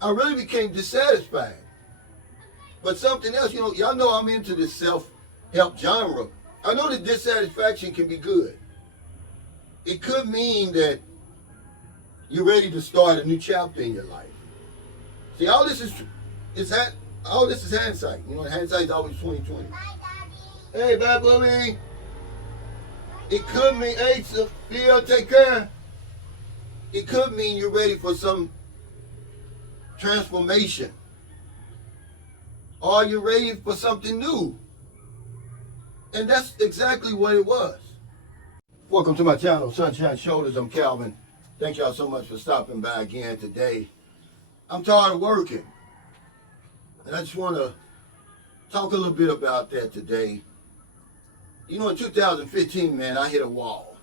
I really became dissatisfied. But something else, y'all know I'm into this self-help genre. I know that dissatisfaction can be good. It could mean that you're ready to start a new chapter in your life. See, all this is hindsight. Hindsight is always 2020. Hey, bye, booby. It could mean, hey, Sophia, take care. It could mean you're ready for some transformation. Or you're ready for something new. And that's exactly what it was. Welcome to my channel, Sunshine Shoulders. I'm Calvin. Thank y'all so much for stopping by again today. I'm tired of working. And I just want to talk a little bit about that today. In 2015, man, I hit a wall.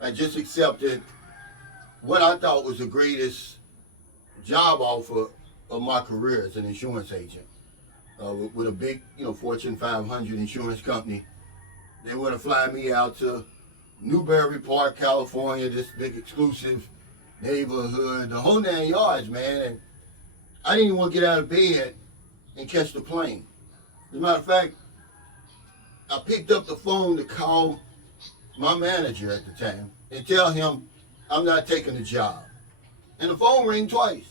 I just accepted what I thought was the greatest job offer of my career as an insurance agent with a big, Fortune 500 insurance company. They want to fly me out to Newberry Park, California, this big exclusive neighborhood, the whole 9 yards, man. And I didn't even want to get out of bed and catch the plane. As a matter of fact, I picked up the phone to call my manager at the time and tell him I'm not taking the job. And the phone rang twice.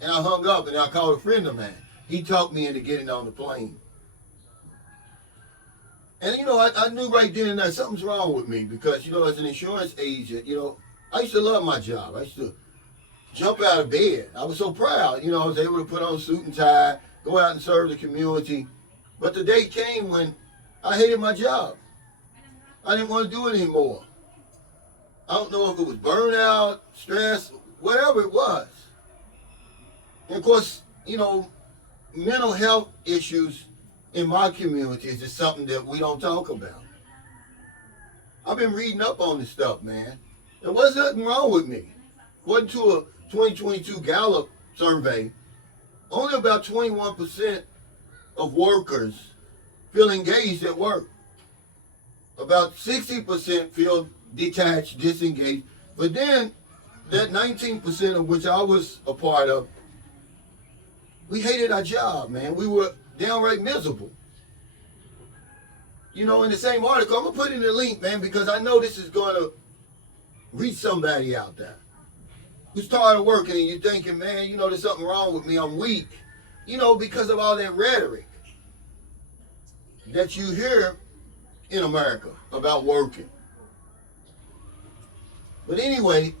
And I hung up and I called a friend of mine. He talked me into getting on the plane. And I knew right then and there something's wrong with me because, as an insurance agent, I used to love my job. I used to jump out of bed. I was so proud. I was able to put on a suit and tie, go out and serve the community. But the day came when I hated my job. I didn't want to do it anymore. I don't know if it was burnout, stress, whatever it was. And of course, mental health issues in my community is just something that we don't talk about. I've been reading up on this stuff, man. There was nothing wrong with me. According to a 2022 Gallup survey, only about 21% of workers feel engaged at work. About 60% feel detached, disengaged. But then that 19% of which I was a part of, we hated our job, man. We were downright miserable. In the same article, I'm going to put in the link, man, because I know this is going to reach somebody out there who's tired of working and you're thinking, man, there's something wrong with me. I'm weak. Because of all that rhetoric that you hear in America about working. But anyway,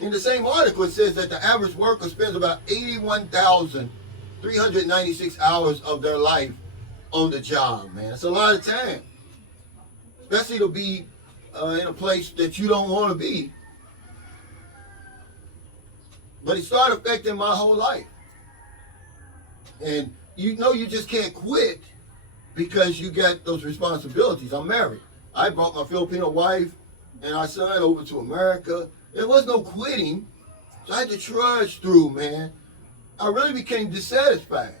in the same article, it says that the average worker spends about 81,396 hours of their life on the job, man. It's a lot of time, especially to be in a place that you don't want to be. But it started affecting my whole life. And you just can't quit because you got those responsibilities. I'm married. I brought my Filipino wife and our son over to America. There was no quitting. So I had to trudge through, man. I really became dissatisfied.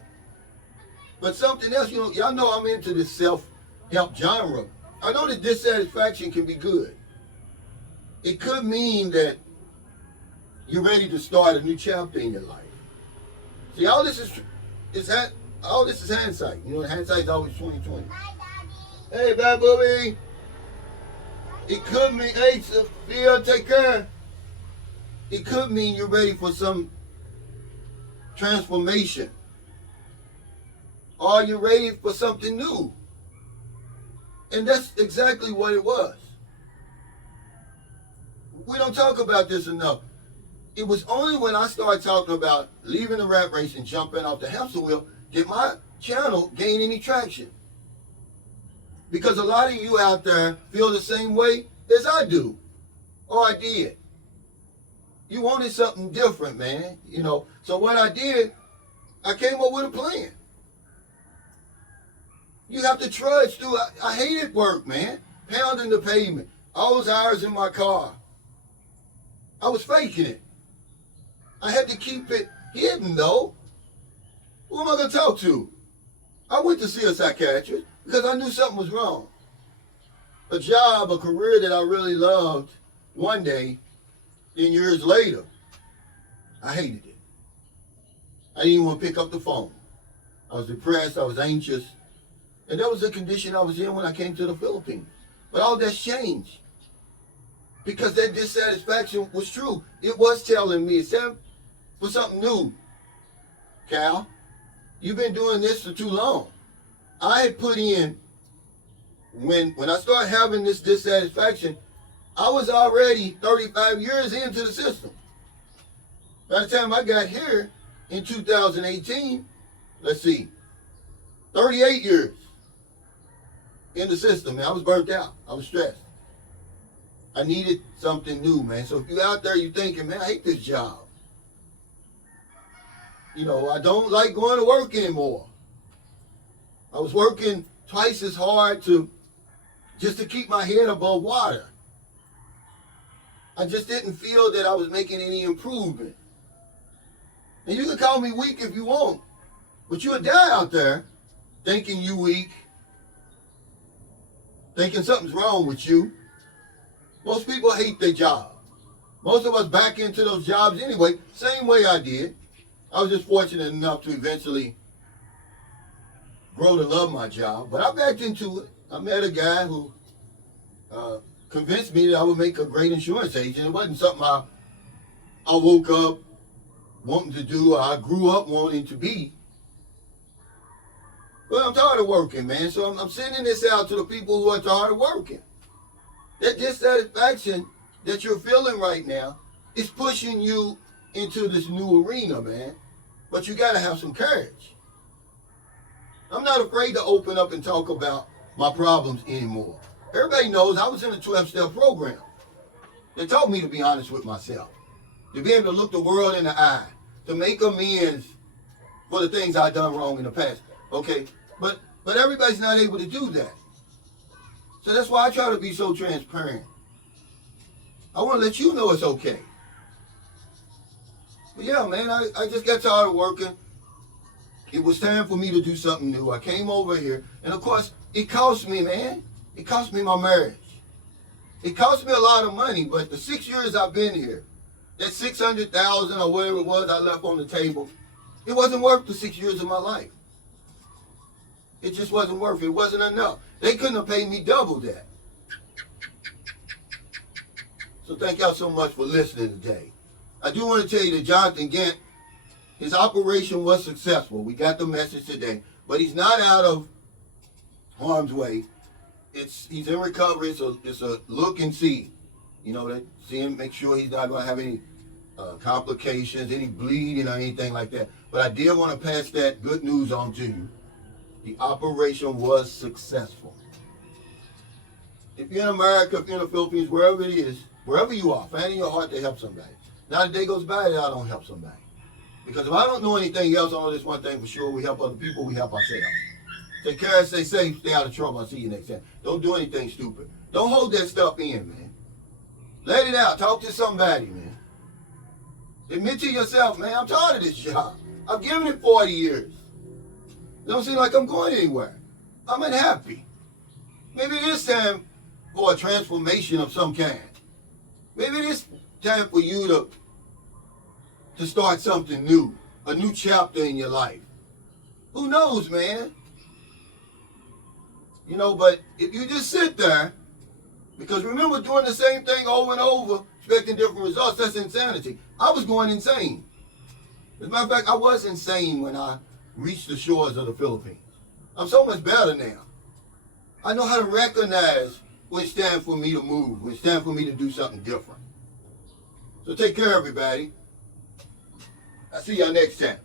But something else, y'all know I'm into this self-help genre. I know that dissatisfaction can be good. It could mean that you're ready to start a new chapter in your life. See, all this is hindsight. Hindsight is always 2020. Hey, bye, booby. It could mean, hey, Sophia, take care. It could mean you're ready for some transformation. Or you're ready for something new. And that's exactly what it was. We don't talk about this enough. It was only when I started talking about leaving the rat race and jumping off the hamster wheel did my channel gain any traction. Because a lot of you out there feel the same way as I do. Or I did. You wanted something different, man. So what I did, I came up with a plan. You have to trudge through. I hated work, man. Pounding the pavement. All those hours in my car. I was faking it. I had to keep it hidden, though. Who am I going to talk to? I went to see a psychiatrist because I knew something was wrong. A job, a career that I really loved one day, then years later, I hated it. I didn't even want to pick up the phone. I was depressed, I was anxious. And that was the condition I was in when I came to the Philippines. But all that's changed. Because that dissatisfaction was true. It was telling me, it's time for something new. Cal, you've been doing this for too long. I had put in, when I started having this dissatisfaction, I was already 35 years into the system. By the time I got here in 2018, let's see, 38 years in the system, man. I was burnt out. I was stressed. I needed something new, man. So if you're out there, you're thinking, man, I hate this job. You know, I don't like going to work anymore. I was working twice as hard just to keep my head above water. I just didn't feel that I was making any improvement. And you can call me weak if you want, but you'll die out there thinking you weak, thinking something's wrong with you. Most people hate their job. Most of us back into those jobs anyway, same way I did. I was just fortunate enough to eventually grow to love my job, but I backed into it. I met a guy who convinced me that I would make a great insurance agent. It wasn't something I woke up wanting to do, or I grew up wanting to be. But I'm tired of working, man. So I'm sending this out to the people who are tired of working. That dissatisfaction that you're feeling right now is pushing you into this new arena, man. But you gotta have some courage. I'm not afraid to open up and talk about my problems anymore. Everybody knows I was in a 12-step program. They taught me to be honest with myself, to be able to look the world in the eye, to make amends for the things I've done wrong in the past. Okay, but everybody's not able to do that. So that's why I try to be so transparent. I want to let you know it's okay. But yeah, man, I just got tired of working. It was time for me to do something new. I came over here, and of course, it cost me, man. It cost me my marriage. It cost me a lot of money, but the 6 years I've been here, that $600,000 or whatever it was I left on the table, it wasn't worth the 6 years of my life. It just wasn't worth it. It wasn't enough. They couldn't have paid me double that. So thank y'all so much for listening today. I do want to tell you that Jonathan Gant, his operation was successful. We got the message today. But he's not out of harm's way. He's in recovery. It's a look and see. You know, that see him, make sure he's not going to have any complications, any bleeding or anything like that. But I did want to pass that good news on to you. The operation was successful. If you're in America, if you're in the Philippines, wherever it is, wherever you are, find in your heart to help somebody. Not a day goes by that I don't help somebody. Because if I don't know anything else, I know this one thing for sure: we help other people, we help ourselves. Take care, stay safe, stay out of trouble. I'll see you next time. Don't do anything stupid. Don't hold that stuff in, man. Let it out. Talk to somebody, man. Admit to yourself, man, I'm tired of this job. I've given it 40 years. It don't seem like I'm going anywhere. I'm unhappy. Maybe it is time for a transformation of some kind. Maybe it is time for you to start something new, a new chapter in your life. Who knows, man? You know, but if you just sit there, because remember doing the same thing over and over, expecting different results, that's insanity. I was going insane. As a matter of fact, I was insane when I reached the shores of the Philippines. I'm so much better now. I know how to recognize when it's time for me to move, when it's time for me to do something different. So take care, everybody. I'll see y'all next time.